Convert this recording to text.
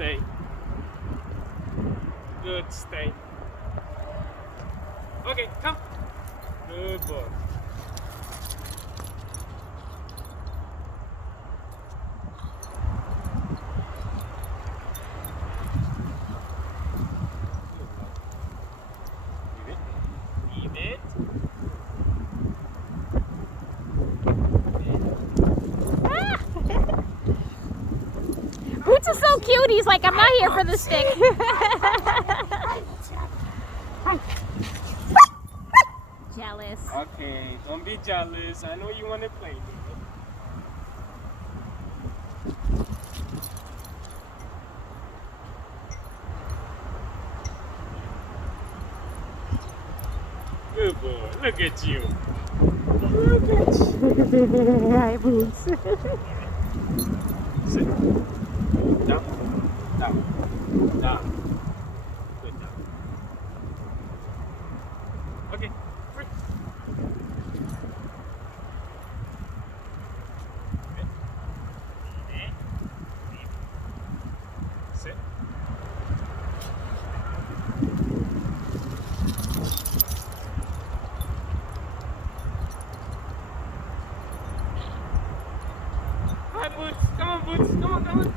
stay. Good stay. Okay, come. Good boy. Leave it. Bootz is so cute. He's like, I'm not here for the stick. Jealous. Okay, don't be jealous. I know you want to play. Good boy. Look at you. Look at you. Hi, Bootz. Sit. Down. Down. Down. Good job. Okay. Free. Sit. Hi, Bootz. Come on, Bootz. Come on, come on.